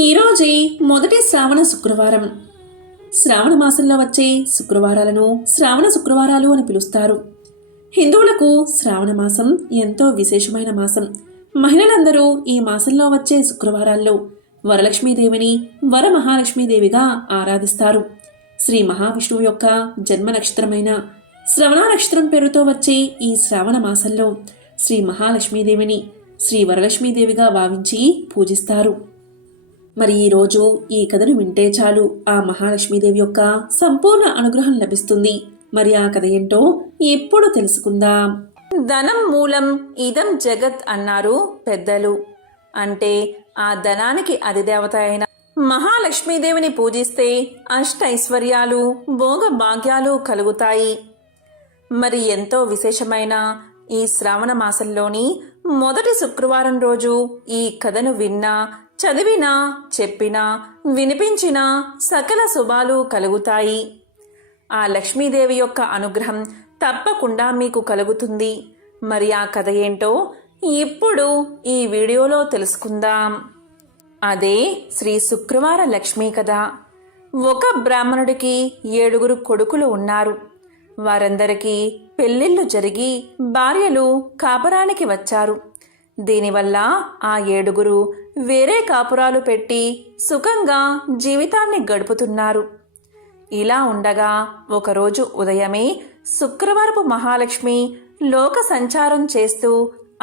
ఈరోజే మొదటి శ్రావణ శుక్రవారం. శ్రావణ మాసంలో వచ్చే శుక్రవారాలను శ్రావణ శుక్రవారాలు అని పిలుస్తారు. హిందువులకు శ్రావణ మాసం ఎంతో విశేషమైన మాసం. మహిళలందరూ ఈ మాసంలో వచ్చే శుక్రవారాల్లో వరలక్ష్మీదేవిని వరమహాలక్ష్మీదేవిగా ఆరాధిస్తారు. శ్రీ మహావిష్ణువు యొక్క జన్మ నక్షత్రమైన శ్రవణ నక్షత్రం పేరుతో వచ్చే ఈ శ్రావణ మాసంలో శ్రీ మహాలక్ష్మీదేవిని శ్రీ వరలక్ష్మీదేవిగా భావించి పూజిస్తారు. మరి ఈరోజు ఈ కథను వింటే చాలు ఆ మహాలక్ష్మీదేవి యొక్క సంపూర్ణ అనుగ్రహం లభిస్తుంది. మరి ఆ కథ ఏంటో ఎప్పుడు తెలుసుకుందాం. ధనం మూలం ఇదం జగత్ అన్నారు పెద్దలు. అంటే ఆ ధనానికి అధిదేవత అయిన మహాలక్ష్మీదేవిని పూజిస్తే అష్టైశ్వర్యాలు భోగ భాగ్యాలు కలుగుతాయి. మరి ఎంతో విశేషమైన ఈ శ్రావణ మాసంలోని మొదటి శుక్రవారం రోజు ఈ కథను విన్నా, చదివినా, చెప్పినా, వినిపించినా సకల శుభాలు కలుగుతాయి. ఆ లక్ష్మీదేవి యొక్క అనుగ్రహం తప్పకుండా మీకు కలుగుతుంది. మరి ఆ కథ ఏంటో ఇప్పుడు ఈ వీడియోలో తెలుసుకుందాం. అదే శ్రీ శుక్రవార లక్ష్మీ కథ. ఒక బ్రాహ్మణుడికి 7 కొడుకులు ఉన్నారు. వారందరికీ పెళ్లిళ్లు జరిగి భార్యలు కాపురానికి వచ్చారు. దీనివల్ల ఆ 7 వేరే కాపురాలు పెట్టి సుఖంగా జీవితాన్ని గడుపుతున్నారు. ఇలా ఉండగా ఒకరోజు ఉదయమే శుక్రవారపు మహాలక్ష్మి లోక సంచారం చేస్తూ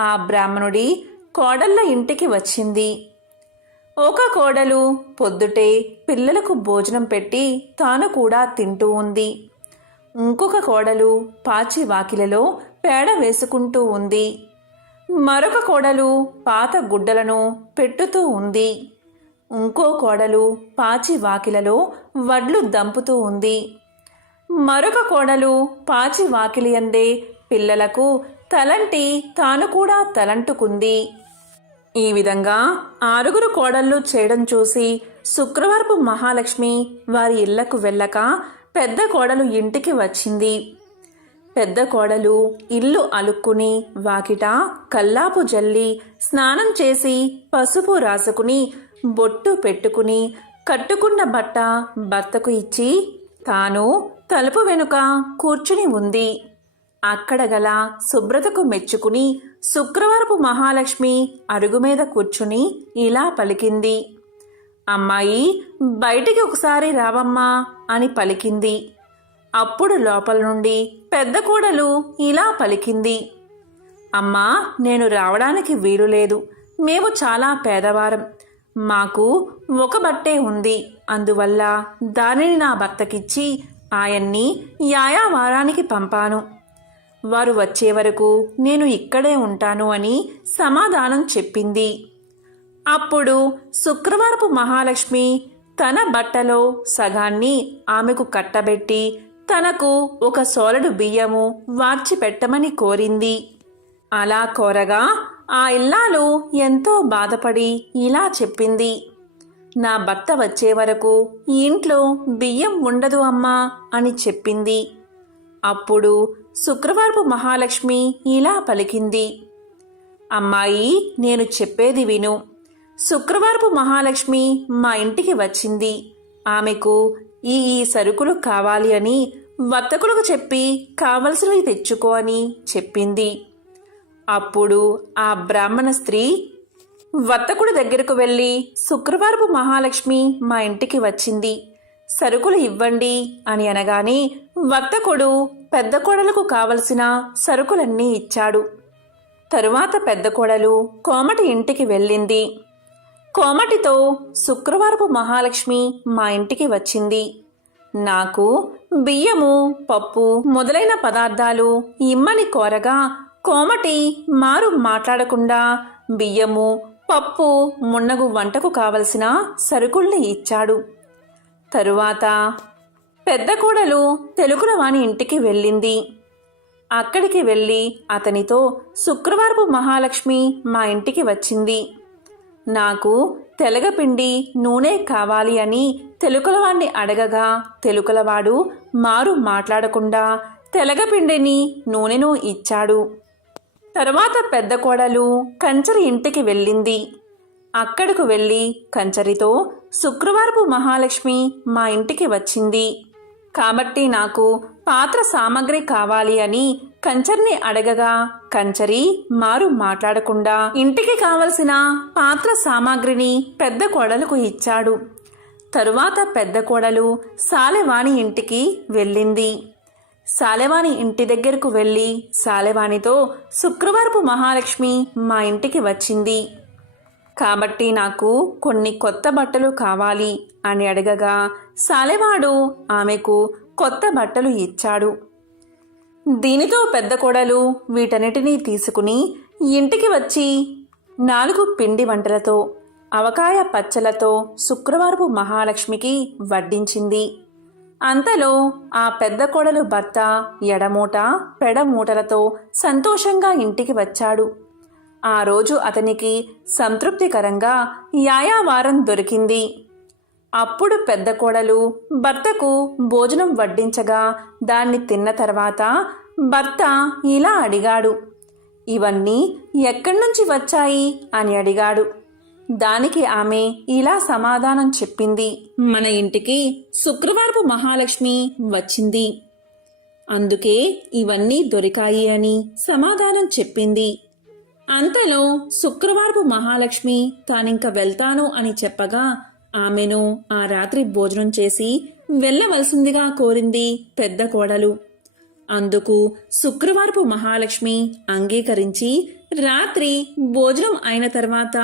ఆ బ్రాహ్మణుడి కోడళ్ళ ఇంటికి వచ్చింది. ఒక కోడలు పొద్దుటే పిల్లలకు భోజనం పెట్టి తాను కూడా తింటూ ఉంది. ఇంకొక కోడలు పాచి వాకిలలో పేడ వేసుకుంటూ ఉంది. మరొక కోడలు పాత గుడ్డలను పెట్టుతూ ఉంది. ఇంకో కోడలు పాచి వాకిలలో వడ్లు దంపుతూ ఉంది. మరొక కోడలు పాచి వాకిలి అందే పిల్లలకు తలంటి తాను కూడా తలంటుకుంది. ఈ విధంగా 6 కోడళ్ళు చేయడం చూసి శుక్రవారపు మహాలక్ష్మి వారి ఇళ్లకు వెళ్ళక పెద్ద కోడలు ఇంటికి వచ్చింది. పెద్ద కోడలు ఇల్లు అలుక్కుని వాకిట కల్లాపు జల్లి స్నానం చేసి పసుపు రాసుకుని బొట్టు పెట్టుకుని కట్టుకున్న బట్ట భర్తకు ఇచ్చి తాను తలుపు వెనుక కూర్చుని ఉంది. అక్కడ గల శుభ్రతకు మెచ్చుకుని శుక్రవారపు మహాలక్ష్మి అరుగు మీద కూర్చుని ఇలా పలికింది. అమ్మాయి, బయటికి ఒకసారి రావమ్మా అని పలికింది. అప్పుడు లోపల నుండి పెద్ద కోడలు ఇలా పలికింది. అమ్మా, నేను రావడానికి వీలు లేదు. మేము చాలా పేదవారం. మాకు ఒక బట్టే ఉంది. అందువల్ల దానిని నా భర్తకిచ్చి ఆయన్ని యాయా వారానికి పంపాను. వారు వచ్చే వరకు నేను ఇక్కడే ఉంటాను అని సమాధానం చెప్పింది. అప్పుడు శుక్రవారపు మహాలక్ష్మి తన బట్టలో సగాన్ని ఆమెకు కట్టబెట్టి తనకు ఒక సోలెడు బియ్యము వార్చి పెట్టమని కోరింది. అలా కోరగా ఆ ఇల్లాలు ఎంతో బాధపడి ఇలా చెప్పింది. నా భర్త వచ్చే వరకు ఈ ఇంట్లో బియ్యం ఉండదు అమ్మా అని చెప్పింది. అప్పుడు శుక్రవారపు మహాలక్ష్మి ఇలా పలికింది. అమ్మాయి, నేను చెప్పేది విను. శుక్రవారపు మహాలక్ష్మి మా ఇంటికి వచ్చింది. ఆమెకు ఈ సరుకులు కావాలి అని వర్తకులకు చెప్పి కావలసినవి తెచ్చుకో అని చెప్పింది. అప్పుడు ఆ బ్రాహ్మణ స్త్రీ వర్తకుడి దగ్గరకు వెళ్ళి శుక్రవారపు మహాలక్ష్మి మా ఇంటికి వచ్చింది, సరుకులు ఇవ్వండి అని అనగానే వర్తకుడు పెద్ద కోడలకు కావలసిన సరుకులన్నీ ఇచ్చాడు. తరువాత పెద్ద కోడలు కోమటి ఇంటికి వెళ్ళింది. కోమటితో శుక్రవారపు మహాలక్ష్మి మా ఇంటికి వచ్చింది. నాకు బియ్యము, పప్పు మొదలైన పదార్థాలు ఇమ్మని కోరగా కోమటి మారు మాట్లాడకుండా బియ్యము, పప్పు మున్నగు వంటకు కావలసిన సరుకుల్ని ఇచ్చాడు. తరువాత పెద్ద కోడలు తెలుగుల వాని ఇంటికి వెళ్ళింది. అక్కడికి వెళ్ళి అతనితో శుక్రవారపు మహాలక్ష్మి మా ఇంటికి వచ్చింది. నాకు తెలగపిండి, నూనె కావాలి అని తెలుకలవాణ్ణి అడగగా తెలుకలవాడు మారు మాట్లాడకుండా తెలగపిండిని, నూనెను ఇచ్చాడు. తరువాత పెద్ద కోడలు కంచరి ఇంటికి వెళ్ళింది. అక్కడకు వెళ్ళి కంచరితో శుక్రవారపు మహాలక్ష్మి మా ఇంటికి వచ్చింది కాబట్టి నాకు పాత్ర సామాగ్రి కావాలి అని కంచర్ని అడగగా కంచరి మారు మాట్లాడకుండా ఇంటికి కావలసిన పాత్ర సామాగ్రిని పెద్ద కోడలకు ఇచ్చాడు. తరువాత పెద్ద కోడలు సాలెవాణి ఇంటికి వెళ్ళింది. సాలెవాణి ఇంటి దగ్గరకు వెళ్ళి సాలెవాణితో శుక్రవారపు మహాలక్ష్మి మా ఇంటికి వచ్చింది కాబట్టి నాకు కొన్ని కొత్త బట్టలు కావాలి అని అడగగా సాలెవాడు ఆమెకు కొత్త బట్టలు ఇచ్చాడు. దీనితో పెద్ద కోడలు వీటన్నిటినీ తీసుకుని ఇంటికి వచ్చి 4 పిండి వంటలతో అవకాయ పచ్చలతో శుక్రవారపు మహాలక్ష్మికి వడ్డించింది. అంతలో ఆ పెద్ద కోడలు భర్త ఎడమూట పెడమూటలతో సంతోషంగా ఇంటికి వచ్చాడు. ఆ రోజు అతనికి సంతృప్తికరంగా యాయావారం దొరికింది. అప్పుడు పెద్ద కోడలు భర్తకు భోజనం వడ్డించగా దాన్ని తిన్న తర్వాత భర్త ఇలా అడిగాడు, ఇవన్నీ ఎక్కడి నుంచి వచ్చాయి అని అడిగాడు. దానికి ఆమె ఇలా సమాధానం చెప్పింది, మన ఇంటికి శుక్రవారపు మహాలక్ష్మి వచ్చింది, అందుకే ఇవన్నీ దొరికాయి అని సమాధానం చెప్పింది. అంతలో శుక్రవారపు మహాలక్ష్మి తానింక వెళ్తాను అని చెప్పగా ఆమెను ఆ రాత్రి భోజనం చేసి వెళ్ళవలసిందిగా కోరింది పెద్ద కోడలు. అందుకు శుక్రవారపు మహాలక్ష్మి అంగీకరించి రాత్రి భోజనం అయిన తర్వాత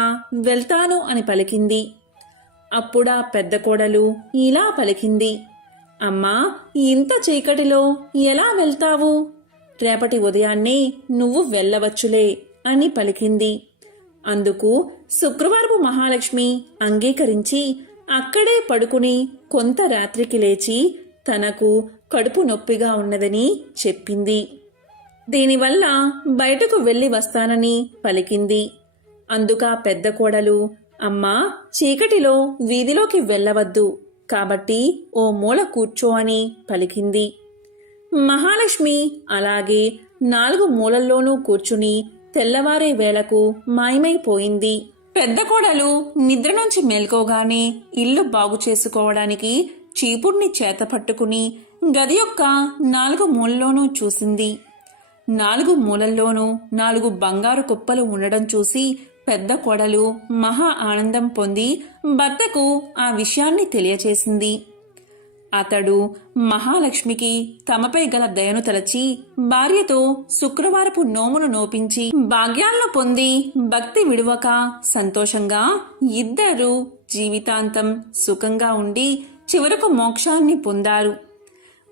వెళ్తాను అని పలికింది. అప్పుడా పెద్ద కోడలు ఇలా పలికింది, అమ్మా, ఇంత చీకటిలో ఎలా వెళ్తావు? రేపటి ఉదయాన్నే నువ్వు వెళ్ళవచ్చులే అని పలికింది. అందుకు శుక్రవారపు మహాలక్ష్మి అంగీకరించి అక్కడే పడుకుని కొంత రాత్రికి లేచి తనకు కడుపు నొప్పిగా ఉన్నదని చెప్పింది. దీనివల్ల బయటకు వెళ్ళి వస్తానని పలికింది. అందుకా పెద్ద కోడలు, అమ్మా, చీకటిలో వీధిలోకి వెళ్ళవద్దు, కాబట్టి ఓ మూల కూర్చో అని పలికింది. మహాలక్ష్మి అలాగే 4 మూలల్లోనూ కూర్చుని తెల్లవారే వేళకు మాయమైపోయింది. పెద్ద కోడలు నిద్ర నుంచి మేల్కోగానే ఇల్లు బాగు చేసుకోవడానికి చీపుర్ని చేత పట్టుకుని గది యొక్క 4 మూలల్లోనూ చూసింది. 4 మూలల్లోనూ 4 బంగారు కుప్పలు ఉండడం చూసి పెద్ద కోడలు మహా ఆనందం పొంది భర్తకు ఆ విషయాన్ని తెలియచేసింది. అతడు మహాలక్ష్మికి తమపై గల దయను తలచి భార్యతో శుక్రవారపు నోమును నోపించి భాగ్యాలను పొంది భక్తి విడువక సంతోషంగా ఇద్దరూ జీవితాంతం సుఖంగా ఉండి చివరకు మోక్షాన్ని పొందారు.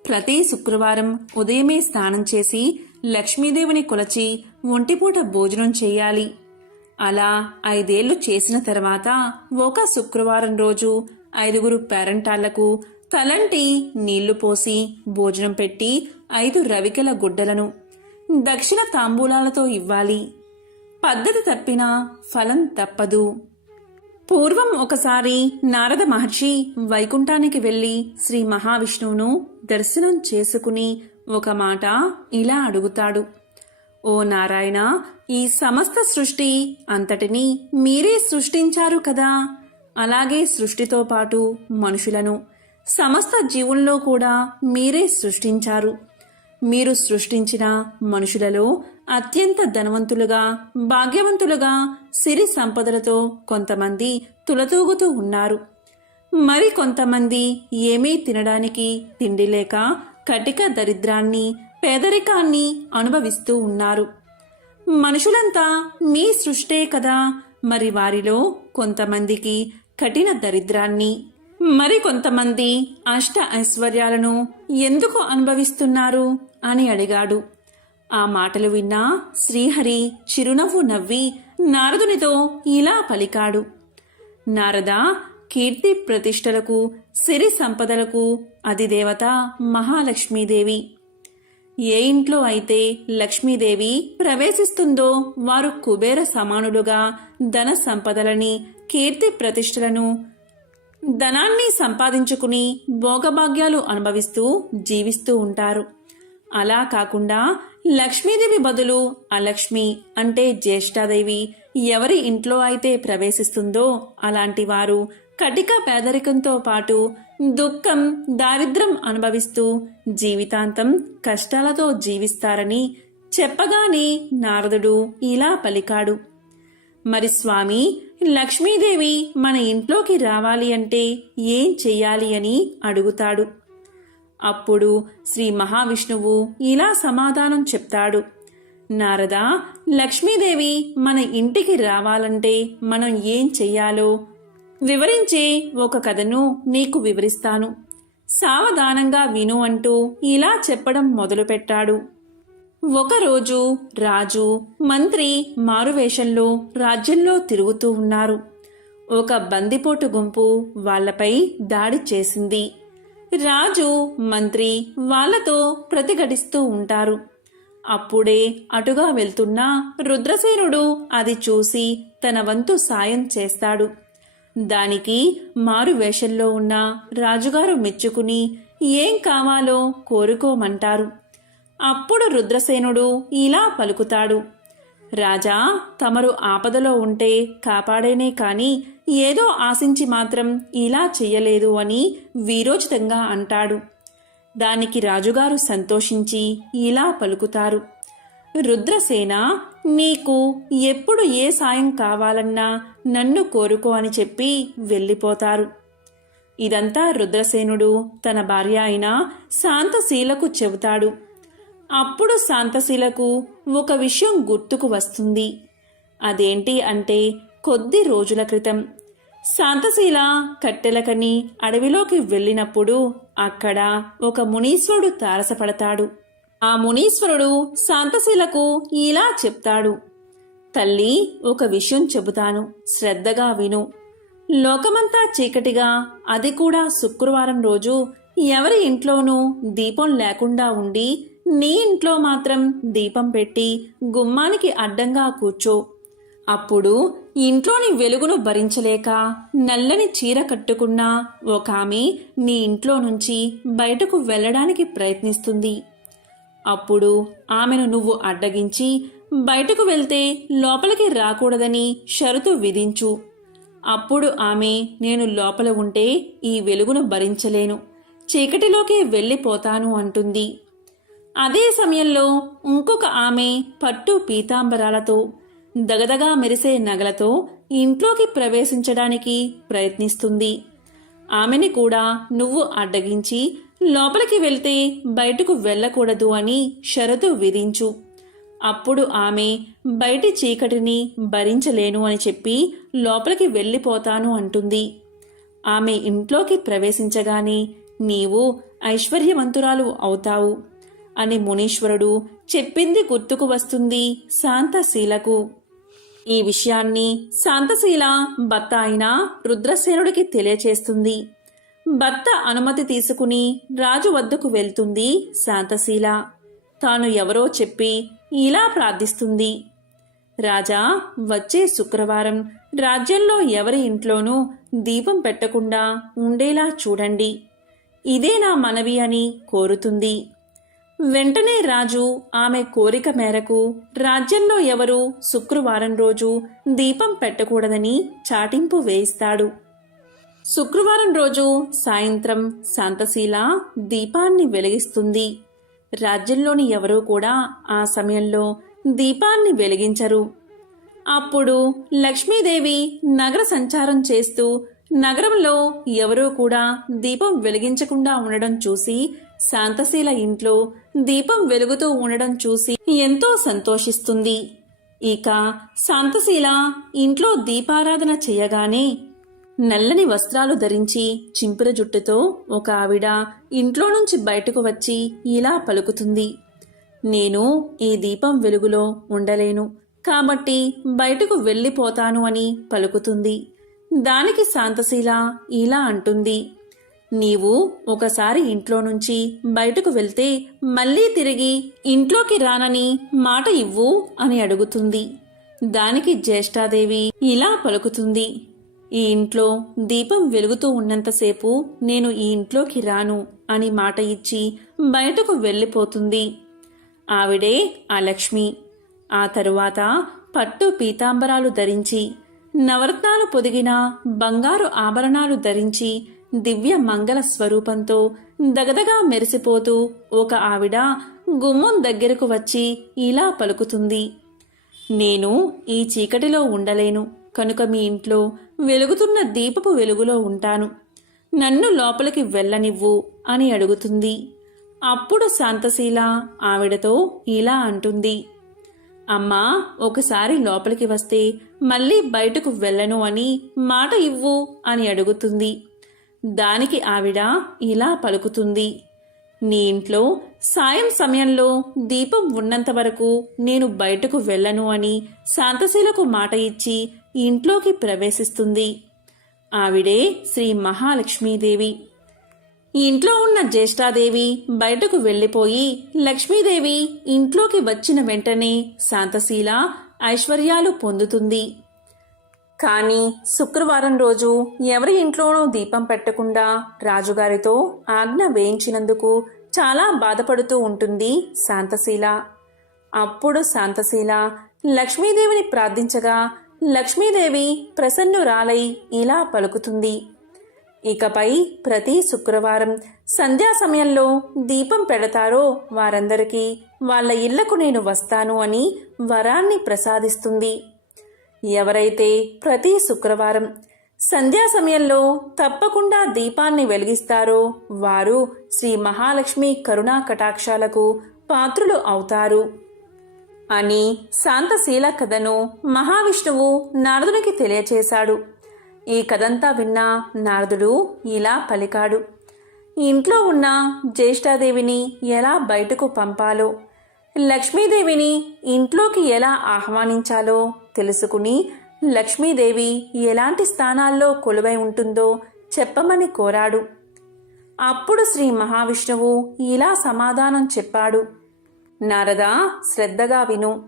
ప్రతి శుక్రవారం ఉదయమే స్నానం చేసి లక్ష్మీదేవిని కొలచి ఒంటిపూట భోజనం చేయాలి. అలా 5 ఏళ్లు చేసిన తర్వాత ఒక శుక్రవారం రోజు 5 పేరంటాళ్లకు తలంటి నీళ్లు పోసి భోజనం పెట్టి 5 రవికెల గుడ్డలను దక్షిణ తాంబూలాలతో ఇవ్వాలి. పద్ధతి తప్పినా ఫలం తప్పదు. పూర్వం ఒకసారి నారద మహర్షి వైకుంఠానికి వెళ్లి శ్రీ మహావిష్ణువును దర్శనం చేసుకుని ఒక మాట ఇలా అడుగుతాడు, ఓ నారాయణ, ఈ సమస్త సృష్టి అంతటినీ మీరే సృష్టించారు కదా, అలాగే సృష్టితో పాటు మనుషులను సమస్త జీవుల్లో కూడా మీరే సృష్టించారు. మీరు సృష్టించిన మనుషులలో అత్యంత ధనవంతులుగా భాగ్యవంతులుగా సిరి సంపదలతో కొంతమంది తులతూగుతూ ఉన్నారు. మరి కొంతమంది ఏమీ తినడానికి తిండి లేక కటిక దరిద్రాన్ని పేదరికాన్ని అనుభవిస్తూ ఉన్నారు. మనుషులంతా మీ సృష్టే కదా, మరి వారిలో కొంతమందికి కఠిన దరిద్రాన్ని మరి కొంతమంది అష్ట ఐశ్వర్యాలను ఎందుకు అనుభవిస్తున్నారు అని అడిగాడు. ఆ మాటలు విన్న శ్రీహరి చిరునవ్వు నవ్వి నారదునితో ఇలా పలికాడు, నారద, కీర్తి ప్రతిష్టలకు సిరి సంపదలకు అధిదేవత మహాలక్ష్మీదేవి. ఏ ఇంట్లో అయితే లక్ష్మీదేవి ప్రవేశిస్తుందో వారు కుబేర సమానులుగా ధన సంపదలని కీర్తి ప్రతిష్టలను ధనాన్ని సంపాదించుకుని భోగభాగ్యాలు అనుభవిస్తూ జీవిస్తూ ఉంటారు. అలా కాకుండా లక్ష్మీదేవి బదులు అలక్ష్మి అంటే జ్యేష్ఠాదేవి ఎవరి ఇంట్లో అయితే ప్రవేశిస్తుందో అలాంటి వారు కటిక పేదరికంతో పాటు దుఃఖం దారిద్రం అనుభవిస్తూ జీవితాంతం కష్టాలతో జీవిస్తారని చెప్పగానే నారదుడు ఇలా పలికాడు. మరి స్వామి, లక్ష్మీదేవి మన ఇంట్లోకి రావాలి అంటే ఏం చెయ్యాలి అని అడుగుతాడు. అప్పుడు శ్రీ మహావిష్ణువు ఇలా సమాధానం చెప్తాడు. నారదా, లక్ష్మీదేవి మన ఇంటికి రావాలంటే మనం ఏం చెయ్యాలో వివరించే ఒక కథను నీకు వివరిస్తాను. సావధానంగా విను అంటూ ఇలా చెప్పడం మొదలుపెట్టాడు. ఒకరోజు రాజు, మంత్రి మారువేషంలో రాజ్యంలో తిరుగుతూ ఉన్నారు. ఒక బందిపోటు గుంపు వాళ్లపై దాడి చేసింది. రాజు, మంత్రి వాళ్లతో ప్రతిఘటిస్తూ ఉంటారు. అప్పుడే అటుగా వెళ్తున్న రుద్రసేనుడు అది చూసి తన వంతు సాయం చేస్తాడు. దానికి మారువేషంలో ఉన్న రాజుగారు మెచ్చుకుని ఏం కావాలో కోరుకోమంటారు. అప్పుడు రుద్రసేనుడు ఇలా పలుకుతాడు. రాజా, తమరు ఆపదలో ఉంటే కాపాడేనే కాని ఏదో ఆశించి మాత్రం ఇలా చెయ్యలేదు అని వీరోచితంగా అంటాడు. దానికి రాజుగారు సంతోషించి ఇలా పలుకుతారు. రుద్రసేన, నీకు ఎప్పుడు ఏ సాయం కావాలన్నా నన్ను కోరుకో అని చెప్పి వెళ్ళిపోతారు. ఇదంతా రుద్రసేనుడు తన భార్య అయిన శాంతశీలకు చెబుతాడు. అప్పుడు శాంతశీలకు ఒక విషయం గుర్తుకు వస్తుంది. అదేంటి అంటే, కొద్ది రోజుల క్రితం శాంతశీల కట్టెలకని అడవిలోకి వెళ్ళినప్పుడు అక్కడ ఒక మునీశ్వరుడు తారసపడతాడు. ఆ మునీశ్వరుడు శాంతశీలకు ఇలా చెప్తాడు. తల్లి, ఒక విషయం చెబుతాను, శ్రద్ధగా విను. లోకమంతా చీకటిగా, అది కూడా శుక్రవారం రోజు ఎవరి ఇంట్లోనూ దీపం లేకుండా ఉండి నీ ఇంట్లో మాత్రం దీపం పెట్టి గుమ్మానికి అడ్డంగా కూర్చో. అప్పుడు ఇంట్లోని వెలుగును భరించలేక నల్లని చీర కట్టుకున్న ఒక ఆమె నీ ఇంట్లో నుంచి బయటకు వెళ్ళడానికి ప్రయత్నిస్తుంది. అప్పుడు ఆమెను నువ్వు అడ్డగించి బయటకు వెళ్తే లోపలికి రాకూడదని షరతు విధించు. అప్పుడు ఆమె, నేను లోపల ఉంటే ఈ వెలుగును భరించలేను, చీకటిలోకి వెళ్ళిపోతాను అంటుంది. అదే సమయంలో ఇంకొక ఆమె పట్టు పీతాంబరాలతో దగదగా మెరిసే నగలతో ఇంట్లోకి ప్రవేశించడానికి ప్రయత్నిస్తుంది. ఆమెని కూడా నువ్వు అడ్డగించి లోపలికి వెళ్తే బయటకు వెళ్ళకూడదు అని షరతు విధించు. అప్పుడు ఆమె, బయటి చీకటిని భరించలేను అని చెప్పి లోపలికి వెళ్ళిపోతాను అంటుంది. ఆమె ఇంట్లోకి ప్రవేశించగానే నీవు ఐశ్వర్యవంతురాలు అవుతావు అని మునీశ్వరుడు చెప్పింది గుర్తుకు వస్తుంది శాంతశీలకు. ఈ విషయాన్ని శాంతశీల భర్త అయిన రుద్రసేనుడికి తెలియచేస్తుంది. భర్త అనుమతి తీసుకుని రాజు వద్దకు వెళ్తుంది శాంతశీల. తాను ఎవరో చెప్పి ఇలా ప్రార్థిస్తుంది. రాజా, వచ్చే శుక్రవారం రాజ్యంలో ఎవరి ఇంట్లోనూ దీపం పెట్టకుండా ఉండేలా చూడండి. ఇదే నా మనవి అని కోరుతుంది. వెంటనే రాజు ఆమె కోరిక మేరకు రాజ్యంలో ఎవరు శుక్రవారం రోజు దీపం పెట్టకూడదని చాటింపు వేయిస్తాడు. శుక్రవారం రోజు సాయంత్రం శాంతశీల దీపాన్ని వెలిగిస్తుంది. రాజ్యంలోని ఎవరూ కూడా ఆ సమయంలో దీపాన్ని వెలిగించరు. అప్పుడు లక్ష్మీదేవి నగర సంచారం చేస్తూ నగరంలో ఎవరూ కూడా దీపం వెలిగించకుండా ఉండడం చూసి, శాంతశీల ఇంట్లో దీపం వెలుగుతూ ఉండడం చూసి ఎంతో సంతోషిస్తుంది. ఇక శాంతశీల ఇంట్లో దీపారాధన చేయగానే నల్లని వస్త్రాలు ధరించి చింపిర జుట్టుతో ఒక ఆవిడ ఇంట్లో నుంచి బయటకు వచ్చి ఇలా పలుకుతుంది. నేను ఈ దీపం వెలుగులో ఉండలేను కాబట్టి బయటకు వెళ్ళిపోతాను అని పలుకుతుంది. దానికి శాంతశీల ఇలా అంటుంది. నీవు ఒకసారి ఇంట్లో నుంచి బయటకు వెళ్తే మళ్ళీ తిరిగి ఇంట్లోకి రానని మాట ఇవ్వు అని అడుగుతుంది. దానికి జ్యేష్ఠాదేవి ఇలా పలుకుతుంది. ఈ ఇంట్లో దీపం వెలుగుతూ ఉన్నంతసేపు నేను ఈ ఇంట్లోకి రాను అని మాట ఇచ్చి బయటకు వెళ్ళిపోతుంది. ఆవిడే ఆ లక్ష్మి. ఆ తరువాత పట్టు పీతాంబరాలు ధరించి, నవరత్నాలు పొదిగిన బంగారు ఆభరణాలు ధరించి, దివ్య మంగళ స్వరూపంతో దగదగా మెరిసిపోతూ ఒక ఆవిడ గుమ్మం దగ్గరకు వచ్చి ఇలా పలుకుతుంది. నేను ఈ చీకటిలో ఉండలేను కనుక మీ ఇంట్లో వెలుగుతున్న దీపపు వెలుగులో ఉంటాను. నన్ను లోపలికి వెళ్ళనివ్వు అని అడుగుతుంది. అప్పుడు శాంతశీల ఆవిడతో ఇలా అంటుంది. అమ్మా, ఒకసారి లోపలికి వస్తే మళ్ళీ బయటకు వెళ్ళను అని మాట ఇవ్వు అని అడుగుతుంది. దానికి ఆవిడ ఇలా పలుకుతుంది. నీ ఇంట్లో సాయం సమయంలో దీపం ఉన్నంత వరకు నేను బయటకు వెళ్ళను అని శాంతశీలకు మాట ఇచ్చి ఇంట్లోకి ప్రవేశిస్తుంది. ఆవిడే శ్రీ మహాలక్ష్మీదేవి. ఇంట్లో ఉన్న జ్యేష్ఠాదేవి బయటకు వెళ్ళిపోయి లక్ష్మీదేవి ఇంట్లోకి వచ్చిన వెంటనే శాంతశీల ఐశ్వర్యాలు పొందుతుంది. కానీ శుక్రవారం రోజు ఎవరి ఇంట్లోనూ దీపం పెట్టకుండా రాజుగారితో ఆజ్ఞ వేయించినందుకు చాలా బాధపడుతూ ఉంటుంది శాంతశీల. అప్పుడు శాంతశీల లక్ష్మీదేవిని ప్రార్థించగా లక్ష్మీదేవి ప్రసన్నురాలై ఇలా పలుకుతుంది. ఇకపై ప్రతి శుక్రవారం సంధ్యా సమయంలో దీపం పెడతారో వారందరికీ వాళ్ళ ఇళ్లకు నేను వస్తాను అని వరాన్ని ప్రసాదిస్తుంది. ఎవరైతే ప్రతి శుక్రవారం సంధ్యా సమయంలో తప్పకుండా దీపాన్ని వెలిగిస్తారో వారు శ్రీ మహాలక్ష్మి కరుణా కటాక్షాలకు పాత్రులు అవుతారు అని శాంతశీల కథను మహావిష్ణువు నారదునికి తెలియచేశాడు. ఈ కథంతా విన్న నారదుడు ఇలా పలికాడు. ఇంట్లో ఉన్న జ్యేష్ఠాదేవిని ఎలా బయటకు పంపాలో, లక్ష్మీదేవిని ఇంట్లోకి ఎలా ఆహ్వానించాలో తెలుసుకుని లక్ష్మీదేవి ఎలాంటి స్థానాల్లో కొలువై ఉంటుందో చెప్పమని కోరాడు. అప్పుడు శ్రీ మహావిష్ణువు ఇలా సమాధానం చెప్పాడు. నారదా, శ్రద్ధగా విను.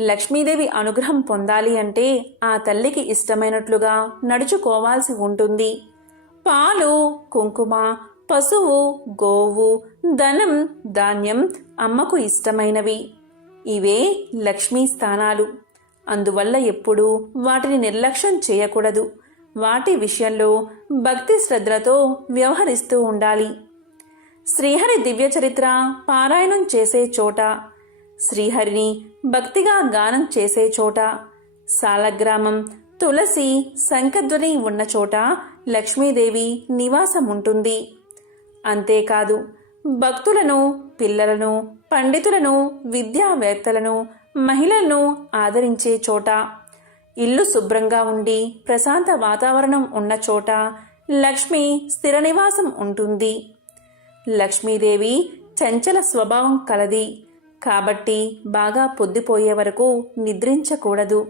లక్ష్మీదేవి అనుగ్రహం పొందాలి అంటే ఆ తల్లికి ఇష్టమైనట్లుగా నడుచుకోవాల్సి ఉంటుంది. పాలు, కుంకుమ, పశువు, గోవు, ధనం, ధాన్యం అమ్మకు ఇష్టమైనవి. ఇవే లక్ష్మీ స్థానాలు. అందువల్ల ఎప్పుడూ వాటిని నిర్లక్ష్యం చేయకూడదు. వాటి విషయంలో భక్తి శ్రద్ధలతో వ్యవహరిస్తూ ఉండాలి. శ్రీహరి దివ్య చరిత్ర పారాయణం చేసే చోట, శ్రీహరిని భక్తిగా గానం చేసే చోట, సాలగ్రామం, తులసి, శంఖధ్వని ఉన్న చోట లక్ష్మీదేవి నివాసముంటుంది. అంతేకాదు భక్తులను, పిల్లలను, పండితులను, విద్యావేత్తలను, మహిళలను ఆదరించే చోట, ఇల్లు శుభ్రంగా ఉండి ప్రశాంత వాతావరణం ఉన్న చోట లక్ష్మి స్థిర నివాసం ఉంటుంది. లక్ష్మీదేవి చంచల స్వభావం కలది కాబట్టి బాగా పొద్దుపోయే వరకు నిద్రించకూడదు.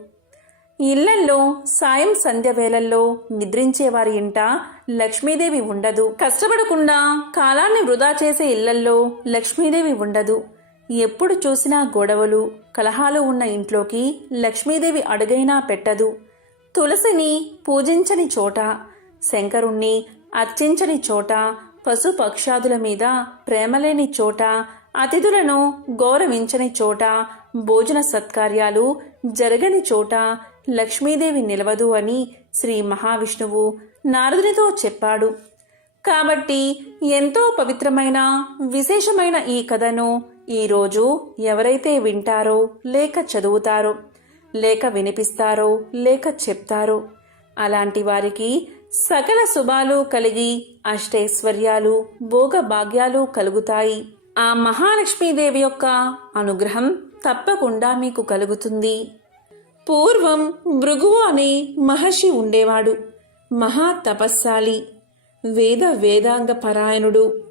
ఇళ్లల్లో సాయం సంధ్య వేళల్లో నిద్రించే వారి ఇంట లక్ష్మీదేవి ఉండదు. కష్టపడకుండా కాలాన్ని వృధా చేసే ఇళ్లల్లో లక్ష్మీదేవి ఉండదు. ఎప్పుడు చూసినా గొడవలు, కలహాలు ఉన్న ఇంట్లోకి లక్ష్మీదేవి అడుగైనా పెట్టదు. తులసిని పూజించని చోట, శంకరుణ్ణి అర్చించని చోట, పశు పక్షాదుల మీద ప్రేమలేని చోట, అతిథులను గౌరవించని చోట, భోజన సత్కార్యాలు జరగని చోట లక్ష్మీదేవి నిలవదు అని శ్రీ మహావిష్ణువు నారదునితో చెప్పాడు. కాబట్టి ఎంతో పవిత్రమైన విశేషమైన ఈ కథను ఈరోజు ఎవరైతే వింటారో, లేక చదువుతారో, లేక వినిపిస్తారో, లేక చెప్తారో అలాంటి వారికి సకల శుభాలు కలిగి అష్టైశ్వర్యాలు, భోగభాగ్యాలు కలుగుతాయి. ఆ మహాలక్ష్మీదేవి యొక్క అనుగ్రహం తప్పకుండా మీకు కలుగుతుంది. పూర్వం భృగువు అనే మహర్షి ఉండేవాడు. మహా తపస్శాలి, వేదాంగ పరాయణుడు.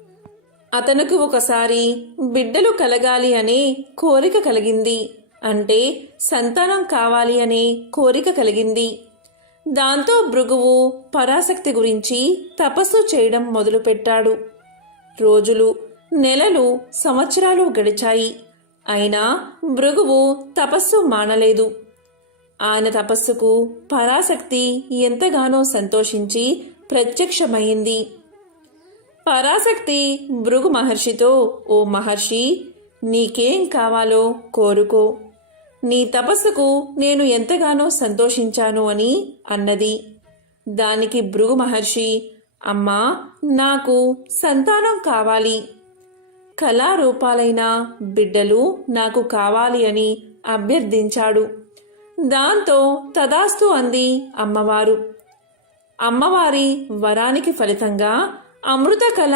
అతనుకు ఒకసారి బిడ్డలు కలగాలి అనే కోరిక కలిగింది. అంటే సంతానం కావాలి అనే కోరిక కలిగింది. దాంతో భృగువు పరాశక్తి గురించి తపస్సు చేయడం మొదలుపెట్టాడు. రోజులు, నెలలు, సంవత్సరాలు గడిచాయి. అయినా భృగువు తపస్సు మానలేదు. ఆయన తపస్సుకు పరాశక్తి ఎంతగానో సంతోషించి ప్రత్యక్షమైంది. పరాశక్తి భృగు మహర్షితో, ఓ మహర్షి, నీకేం కావాలో కోరుకో. నీ తపస్సుకు నేను ఎంతగానో సంతోషించాను అని అన్నది. దానికి భృగు మహర్షి, అమ్మా, నాకు సంతానం కావాలి, కళారూపాలైన బిడ్డలు నాకు కావాలి అని అభ్యర్థించాడు. దాంతో తదాస్తు అంది అమ్మవారు. అమ్మవారి వరానికి ఫలితంగా అమృతకళ,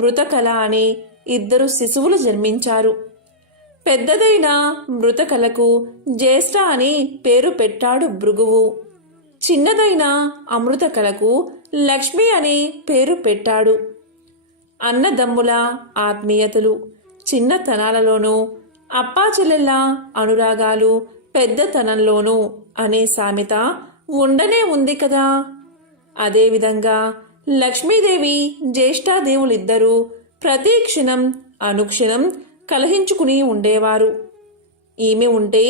మృతకళ అనే 2 శిశువులు జన్మించారు. పెద్దదైన మృతకళకు జ్యేష్ఠ అని పేరు పెట్టాడు భృగువు. చిన్నదైన అమృతకళకు లక్ష్మి అనే పేరు పెట్టాడు. అన్నదమ్ముల ఆత్మీయతలు చిన్నతనాలలోనూ, అప్పాచెల్లెళ్ళ అనురాగాలు పెద్దతనంలోనూ అనే సామెత ఉండనే ఉంది కదా. అదేవిధంగా లక్ష్మీదేవి, జ్యేష్ఠాదేవులిద్దరూ ప్రతి క్షణం అనుక్షణం కలహించుకుని ఉండేవారు. ఈమె ఉంటే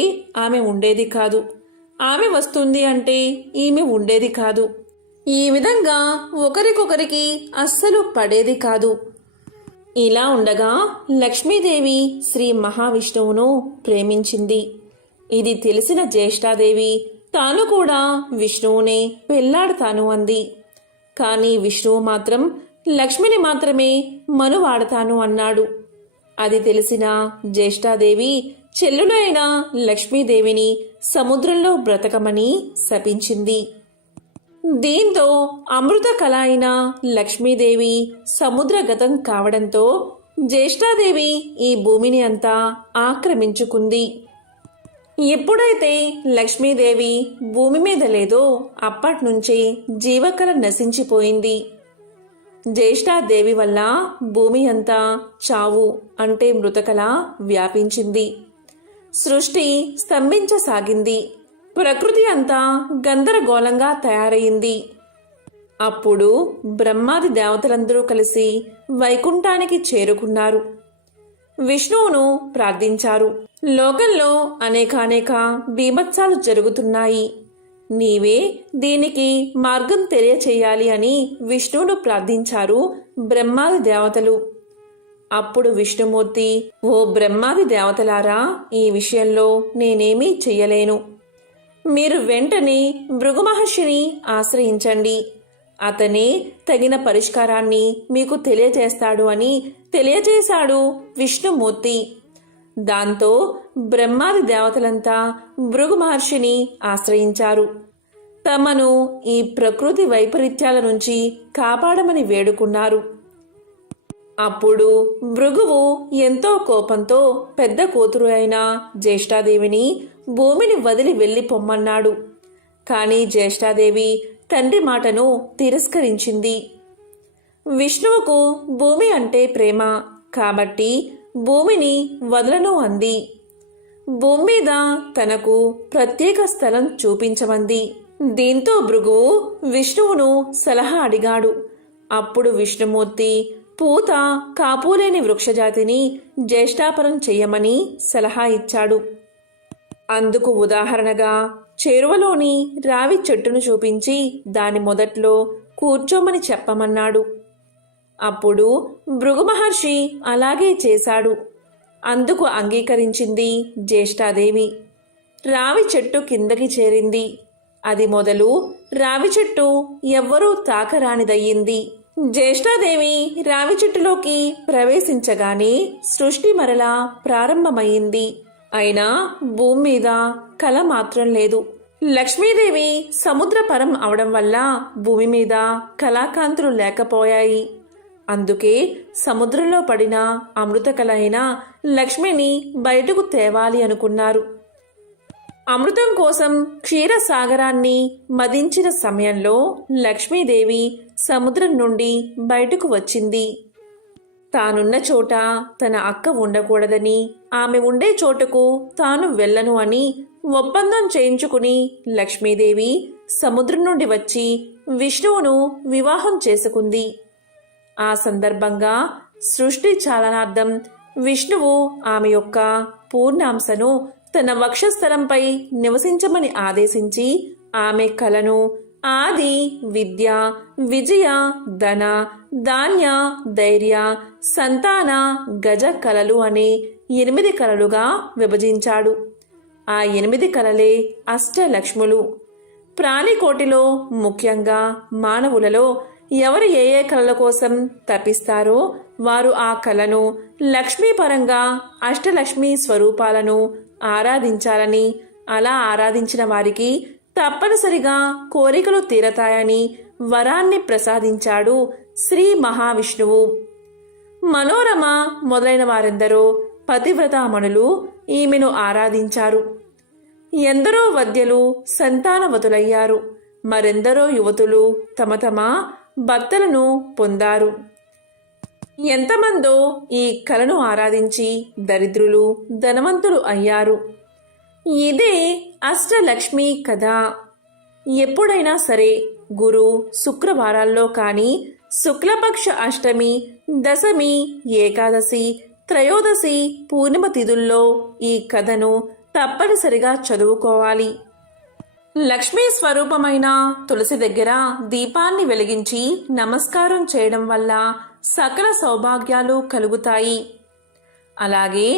ఆమె ఉండేది కాదు, ఆమె వస్తుంది అంటే ఈమె ఉండేది కాదు. ఈ విధంగా ఒకరికొకరికి అస్సలు పడేది కాదు. ఇలా ఉండగా లక్ష్మీదేవి శ్రీ మహావిష్ణువును ప్రేమించింది. ఇది తెలిసిన జ్యేష్ఠాదేవి తాను కూడా విష్ణువునే పెళ్లాడతాను అంది. కానీ విష్ణువు మాత్రం లక్ష్మిని మాత్రమే మనువాడతాను అన్నాడు. అది తెలిసిన జ్యేష్ఠాదేవి చెల్లులైన లక్ష్మీదేవిని సముద్రంలో బ్రతకమని శపించింది. దీంతో అమృత కళ అయిన లక్ష్మీదేవి సముద్రగతం కావడంతో జ్యేష్ఠాదేవి ఈ భూమిని అంతా ఆక్రమించుకుంది. ఎప్పుడైతే లక్ష్మీదేవి భూమి మీద లేదో అప్పట్నుంచే జీవకళ నశించిపోయింది. జ్యేష్ఠాదేవి వల్ల భూమి అంతా చావు అంటే మృతకళ వ్యాపించింది. సృష్టి స్తంభించసాగింది. ప్రకృతి అంతా గందరగోళంగా తయారయింది. అప్పుడు బ్రహ్మాది దేవతలందరూ కలిసి వైకుంఠానికి చేరుకున్నారు. విష్ణువును ప్రార్థించారు. లోకంలో అనేకానేక బీభత్సాలు జరుగుతున్నాయి, నీవే దీనికి మార్గం తెలియచేయాలి అని విష్ణువును ప్రార్థించారు బ్రహ్మాది దేవతలు. అప్పుడు విష్ణుమూర్తి, ఓ బ్రహ్మాది దేవతలారా, ఈ విషయంలో నేనేమీ చెయ్యలేను. మీరు వెంటనే భృగు మహర్షిని ఆశ్రయించండి, అతనే తగిన పరిష్కారాన్ని మీకు తెలియజేస్తాడు అని తెలియజేశాడు విష్ణుమూర్తి. దాంతో బ్రహ్మాది దేవతలంతా భృగు మహర్షిని ఆశ్రయించారు. తమను ఈ ప్రకృతి వైపరీత్యాల నుంచి కాపాడమని వేడుకున్నారు. అప్పుడు భృగువు ఎంతో కోపంతో పెద్ద కూతురు అయిన జ్యేష్ఠాదేవిని భూమిని వదిలి వెళ్ళిపోమ్మన్నాడు. కానీ జ్యేష్ఠాదేవి తండ్రి మాటను తిరస్కరించింది. విష్ణువుకు భూమి అంటే ప్రేమ కాబట్టి భూమిని వదలను అంది. భూమి మీద తనకు ప్రత్యేక స్థలం చూపించమంది. దీంతో భృగువు విష్ణువును సలహా అడిగాడు. అప్పుడు విష్ణుమూర్తి పూత కాపులేని వృక్షజాతిని జ్యేష్ఠాపరం చెయ్యమని సలహా ఇచ్చాడు. అందుకు ఉదాహరణగా చెరువులోని రావి చెట్టును చూపించి దాని మొదట్లో కూర్చోమని చెప్పమన్నాడు. అప్పుడు భృగు మహర్షి అలాగే చేశాడు. అందుకు అంగీకరించింది జ్యేష్ఠాదేవి. రావి చెట్టు కిందకి చేరింది. అది మొదలు రావి చెట్టు ఎవ్వరూ తాకరానిదయ్యింది. జ్యేష్ఠాదేవి రావి చెట్టులోకి ప్రవేశించగానే సృష్టి మరలా ప్రారంభమయ్యింది. అయినా భూమి మీద కళ మాత్రం లేదు. లక్ష్మీదేవి సముద్రపరం అవడం వల్ల భూమి మీద కళాకాంతులు లేకపోయాయి. అందుకే సముద్రంలో పడిన అమృతకళ అయిన లక్ష్మిని బయటకు తేవాలి అనుకున్నారు. అమృతం కోసం క్షీరసాగరాన్ని మదించిన సమయంలో లక్ష్మీదేవి సముద్రం నుండి బయటకు వచ్చింది. తానున్న చోట తన అక్క ఉండకూడదని, ఆమె ఉండే చోటుకు తాను వెళ్ళను అని ఒప్పందం చేయించుకుని లక్ష్మీదేవి సముద్రం నుండి వచ్చి విష్ణువును వివాహం చేసుకుంది. ఆ సందర్భంగా సృష్టి చాలనార్థం విష్ణువు ఆమె యొక్క పూర్ణాంశను తన వక్షస్థలంపై నివసించమని ఆదేశించి ఆమె కలను ఆది, విద్య, విజయ, ధన, ధాన్య, ధైర్య, సంతాన, గజ కళలు అనే 8 కలలుగా విభజించాడు. ఆ 8 కలలే అష్టలక్ష్ములు. ప్రాణికోటిలో, ముఖ్యంగా మానవులలో ఎవరు ఏ ఏ కళల కోసం తపిస్తారో వారు ఆ కళను లక్ష్మీపరంగా అష్టలక్ష్మి స్వరూపాలను ఆరాధించాలని, అలా ఆరాధించిన వారికి తప్పనిసరిగా కోరికలు తీరతాయని వరాన్ని ప్రసాదించాడు శ్రీ మహావిష్ణువు. మనోరమ మొదలైన వారెందరో పతివ్రతామణులు ఈమెను ఆరాధించారు. ఎందరో వద్యలు సంతానవతులయ్యారు. మరెందరో యువతులు తమ తమ భర్తలను పొందారు. ఎంతమందో ఈ కళను ఆరాధించి దరిద్రులు ధనవంతులు అయ్యారు. ఇదే అష్టలక్ష్మి కథ. ఎప్పుడైనా సరే గురు శుక్రవారాల్లో కానీ, శుక్లపక్ష అష్టమి, దశమి, ఏకాదశి, త్రయోదశి, పూర్ణిమ తిథుల్లో ఈ కథను తప్పనిసరిగా చదువుకోవాలి. లక్ష్మీ స్వరూపమైన తులసి దగ్గర దీపాన్ని వెలిగించి నమస్కారం చేయడం వల్ల సకల సౌభాగ్యాలు కలుగుతాయి. అలాగే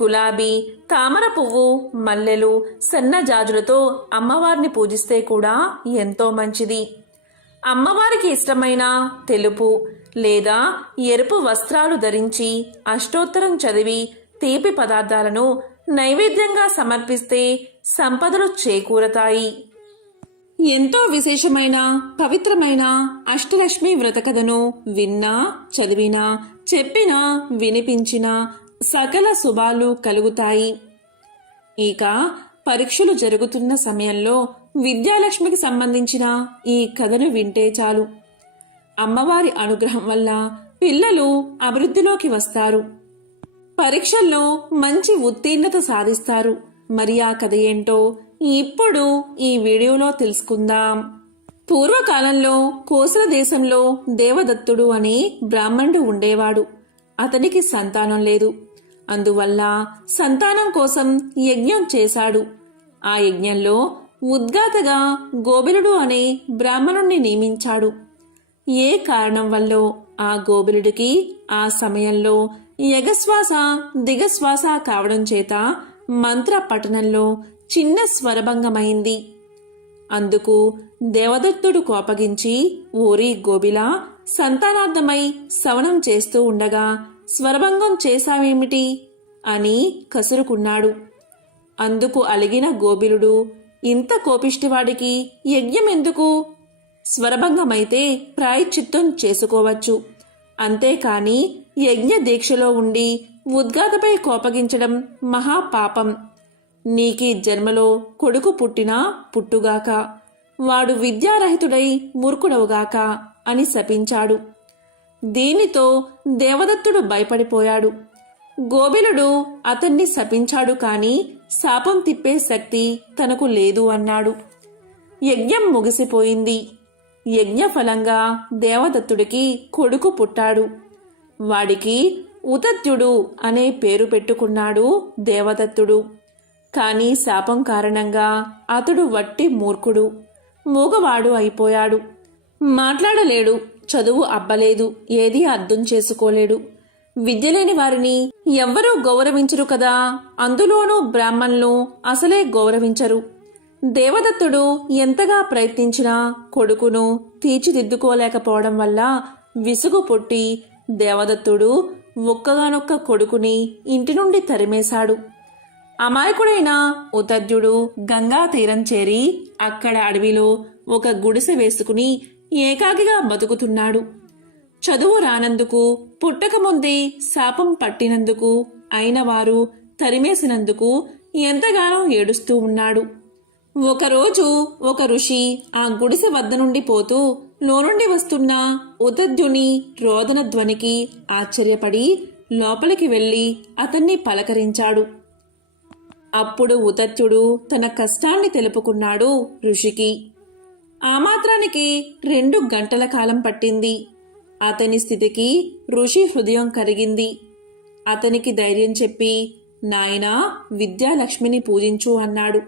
గులాబీ, తామర పువ్వు, మల్లెలు, సన్నజాజులతో అమ్మవారిని పూజిస్తే కూడా ఎంతో మంచిది. అమ్మవారికి ఇష్టమైన తెలుపు లేదా ఎరుపు వస్త్రాలు ధరించి అష్టోత్తరం చదివి తీపి పదార్థాలను నైవేద్యంగా సమర్పిస్తే సంపదలు చేకూరతాయి. ఎంతో విశేషమైన పవిత్రమైన అష్టలక్ష్మి వ్రత కథను విన్నా, చదివినా, చెప్పినా, వినిపించినా సకల శుభాలు కలుగుతాయి. ఇక పరీక్షలు జరుగుతున్న సమయంలో విద్యాలక్ష్మికి సంబంధించిన ఈ కథను వింటే చాలు. అమ్మవారి అనుగ్రహం వల్ల పిల్లలు అభివృద్ధిలోకి వస్తారు. పరీక్షల్లో మంచి ఉత్తీర్ణత సాధిస్తారు. మరి ఆ కథ ఏంటో ఇప్పుడు ఈ వీడియోలో తెలుసుకుందాం. పూర్వకాలంలో కోసల దేశంలో దేవదత్తుడు అనే బ్రాహ్మణుడు ఉండేవాడు. అతనికి సంతానం లేదు. అందువల్ల సంతానం కోసం యజ్ఞం చేశాడు. ఆ యజ్ఞంలో ఉద్గాతగా గోబిలుడు అనే బ్రాహ్మణుణ్ణి నియమించాడు. ఏ కారణం వల్లో ఆ గోబిలుడికి ఆ సమయంలో యగశ్వాస దిగశ్వాస కావడం చేత మంత్ర పఠనంలో చిన్న స్వరభంగమైంది. అందుకు దేవదత్తుడు కోపగించి, ఓరి గోబిలా, సంతానార్థమై శవనం చేస్తూ ఉండగా స్వరభంగం చేశావేమిటి అని కసురుకున్నాడు. అందుకు అలిగిన గోబిలుడు, ఇంత కోపిష్టివాడికి యజ్ఞం ఎందుకు? స్వరభంగమైతే ప్రాయశ్చిత్తం చేసుకోవచ్చు, అంతేకాని యజ్ఞ దీక్షలో ఉండి ఉద్గాతపై కోపగించడం మహాపాపం. నీకీ జన్మలో కొడుకు పుట్టినా పుట్టుగాక, వాడు విద్యారహితుడై మూర్ఖుడవుగాక అని శపించాడు. దీనితో దేవదత్తుడు భయపడిపోయాడు. గోబిలుడు అతన్ని శపించాడు కాని శాపం తిప్పే శక్తి తనకు లేదు అన్నాడు. యజ్ఞం ముగిసిపోయింది. యజ్ఞఫలంగా దేవదత్తుడికి కొడుకు పుట్టాడు. వాడికి ఉతత్యుడు అనే పేరు పెట్టుకున్నాడు దేవదత్తుడు. కాని శాపం కారణంగా అతడు వట్టి మూర్ఖుడు, మూగవాడు అయిపోయాడు. మాట్లాడలేడు, చదువు అబ్బలేదు, ఏదీ అర్థం చేసుకోలేడు. విద్యలేని వారిని ఎవ్వరూ గౌరవించరు కదా, అందులోనూ బ్రాహ్మణులు అసలే గౌరవించరు. దేవదత్తుడు ఎంతగా ప్రయత్నించినా కొడుకును తీర్చిదిద్దుకోలేకపోవడం వల్ల విసుగు పుట్టి దేవదత్తుడు ఒక్కగానొక్క కొడుకుని ఇంటి నుండి తరిమేశాడు. అమాయకుడైన ఉతద్యుడు గంగా తీరం చేరి అక్కడ అడవిలో ఒక గుడిసె వేసుకుని ఏకాకిగా బతుకుతున్నాడు. చదువు రానందుకు, పుట్టకముందే శాపం పట్టినందుకు, అయినవారు తరిమేసినందుకు ఎంతగానో ఏడుస్తూ ఉన్నాడు. ఒకరోజు ఒక ఋషి ఆ గుడిసె వద్ద నుండి పోతూ లోనుండి వస్తున్న ఉతద్యుని రోదన ధ్వనికి ఆశ్చర్యపడి లోపలికి వెళ్లి అతన్ని పలకరించాడు. అప్పుడు ఉతత్యుడు తన కష్టాన్ని తెలుపుకున్నాడు ఋషికి. ఆ మాత్రానికి 2 గంటల కాలం పట్టింది. అతని స్థితికి ఋషి హృదయం కరిగింది. అతనికి ధైర్యం చెప్పి, నాయనా, విద్యాలక్ష్మిని పూజించు అన్నాడు.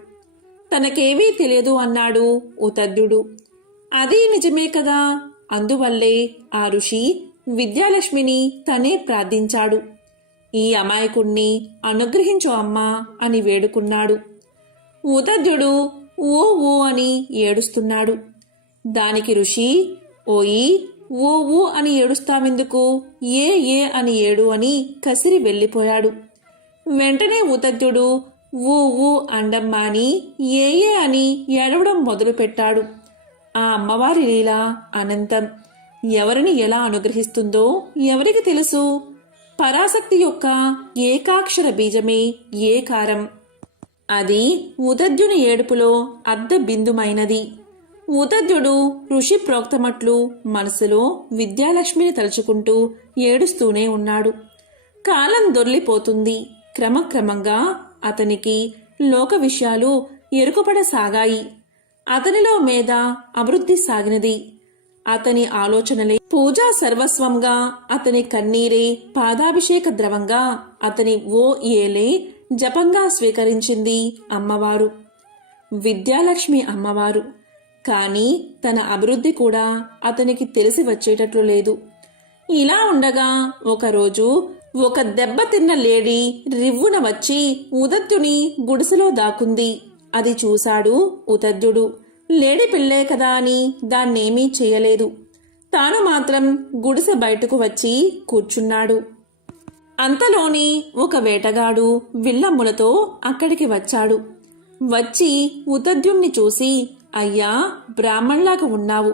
తనకేవీ తెలియదు అన్నాడు ఉతద్యుడు. అది నిజమే కదా. అందువల్లే ఆ ఋషి విద్యాలక్ష్మిని తనే ప్రార్థించాడు. ఈ అమాయకుణ్ణి అనుగ్రహించు అమ్మా అని వేడుకున్నాడు. ఉదధ్యుడు ఊ ఊ అని ఏడుస్తున్నాడు. దానికి ఋషి, ఓయి ఊ ఊ అని ఏడుస్తావెందుకు, ఏ ఏ అని ఏడు అని కసిరి వెళ్ళిపోయాడు. వెంటనే ఉదధ్యుడు ఊ ఊ అండం మాని ఏ ఏ అని ఏడవడం మొదలుపెట్టాడు. ఆ అమ్మవారి లీల అనంతం. ఎవరిని ఎలా అనుగ్రహిస్తుందో ఎవరికి తెలుసు? పరాశక్తి యొక్క ఏకాక్షర బీజమే ఏకారం. అది ఉదధ్యుని ఏడుపులో అర్ధ బిందుమైనది. ఉదధ్యుడు ఋషి ప్రోక్తమట్లు మనసులో విద్యాలక్ష్మిని తలుచుకుంటూ ఏడుస్తూనే ఉన్నాడు. కాలం దొర్లిపోతుంది. క్రమక్రమంగా అతనికి లోక విషయాలు ఎరుకపడసాగాయి. అతనిలో మేధ అభివృద్ధి సాగినది. అతని ఆలోచనలే పూజా సర్వస్వంగా, అతని కన్నీరే పాదాభిషేక ద్రవంగా, అతని ఓ ఏలే జపంగా స్వీకరించింది అమ్మవారు, విద్యాలక్ష్మి అమ్మవారు. కాని తన అభివృద్ధి కూడా అతనికి తెలిసి వచ్చేటట్లు లేదు. ఇలా ఉండగా ఒకరోజు ఒక దెబ్బతిన్న లేడీ రివ్వున వచ్చి ఉదత్తుని గుడిసెలో దాక్కుంది. అది చూశాడు ఉదధ్యుడు. లేడీ పిల్లే కదా అని దాన్నేమీ చేయలేదు. తాను మాత్రం గుడిసె బయటకు వచ్చి కూర్చున్నాడు. అంతలోని ఒక వేటగాడు విల్లమ్ములతో అక్కడికి వచ్చాడు. వచ్చి ఉదధ్యుణ్ణి చూసి, అయ్యా, బ్రాహ్మణ్లాగా ఉన్నావు.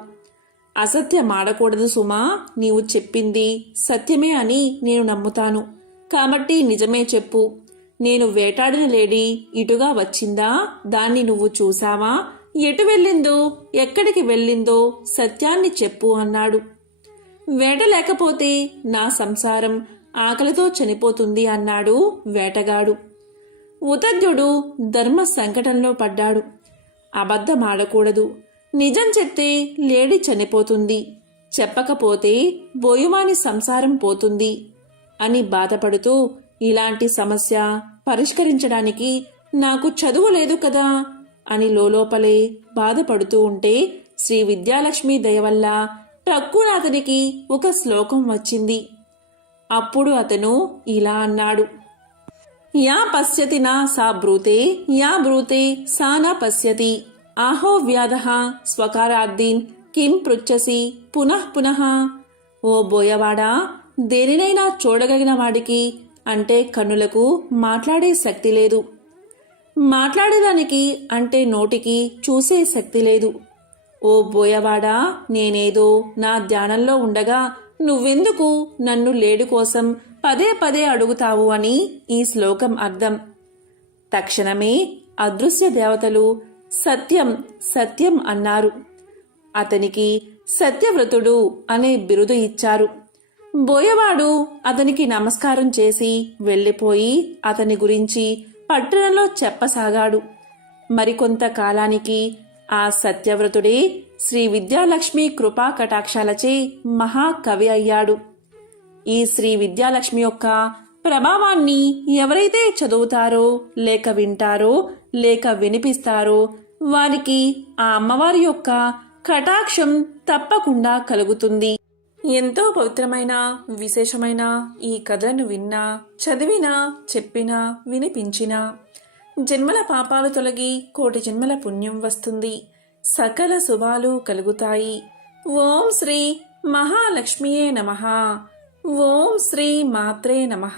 అసత్యమాడకూడదు సుమా. నీవు చెప్పింది సత్యమే అని నేను నమ్ముతాను. కాబట్టి నిజమే చెప్పు. నేను వేటాడిన లేడీ ఇటుగా వచ్చిందా? దాన్ని నువ్వు చూసావా? ఎటు వెళ్ళిందో, ఎక్కడికి వెళ్ళిందో సత్యాన్ని చెప్పు అన్నాడు. వేట లేకపోతే నా సంసారం ఆకలితో చనిపోతుంది అన్నాడు వేటగాడు. ఉదధ్యుడు ధర్మ సంకటంలో పడ్డాడు. అబద్ధమాడకూడదు. నిజం చెప్తే లేడీ చనిపోతుంది, చెప్పకపోతే బోయువాని సంసారం పోతుంది అని బాధపడుతూ, ఇలాంటి సమస్య పరిష్కరించడానికి నాకు చదువు లేదు కదా అని లోపలే బాధపడుతూ ఉంటే శ్రీ విద్యాలక్ష్మి దయవల్ల టక్కున అతనికి ఒక శ్లోకం వచ్చింది. అప్పుడు అతను ఇలా అన్నాడు, యా పశ్యతి నా సా బ్రూతే, యా బ్రూతే సా నా పశ్యతి, ఆహో వ్యాధః స్వకారార్థీన్ కిం పృచ్చసి పునః పునః. ఓ బోయవాడా, దేనినైనా చూడగలిగిన వాడికి, అంటే కన్నులకు మాట్లాడే శక్తి లేదు. మాట్లాడేదానికి అంటే నోటికి చూసే శక్తి లేదు. ఓ బోయవాడా, నేనేదో నా ధ్యానంలో ఉండగా నువ్వెందుకు నన్ను లేడి కోసం పదే పదే అడుగుతావు అని ఈ శ్లోకం అర్థం. తక్షణమే అదృశ్య దేవతలు సత్యం సత్యం అన్నారు. అతనికి సత్యవ్రతుడు అనే బిరుదు ఇచ్చారు. బోయవాడు అతనికి నమస్కారం చేసి వెళ్ళిపోయి అతని గురించి పట్టణంలో చెప్పసాగాడు. మరికొంత కాలానికి ఆ సత్యవ్రతుడే శ్రీ విద్యాలక్ష్మి కృపా కటాక్షాలచే మహాకవి అయ్యాడు. ఈ శ్రీ విద్యాలక్ష్మి యొక్క ప్రభావాన్ని ఎవరైతే చదువుతారో, లేక వింటారో, లేక వినిపిస్తారో వారికి ఆ అమ్మవారి యొక్క కటాక్షం తప్పకుండా కలుగుతుంది. ఎంతో పవిత్రమైన విశేషమైన ఈ కథను విన్నా, చదివినా, చెప్పినా, వినిపించినా జన్మల పాపాలు తొలగి కోటి జన్మల పుణ్యం వస్తుంది. సకల శుభాలు కలుగుతాయి. ఓం శ్రీ మహాలక్ష్మియే నమః. ఓం శ్రీ మాత్రే నమః.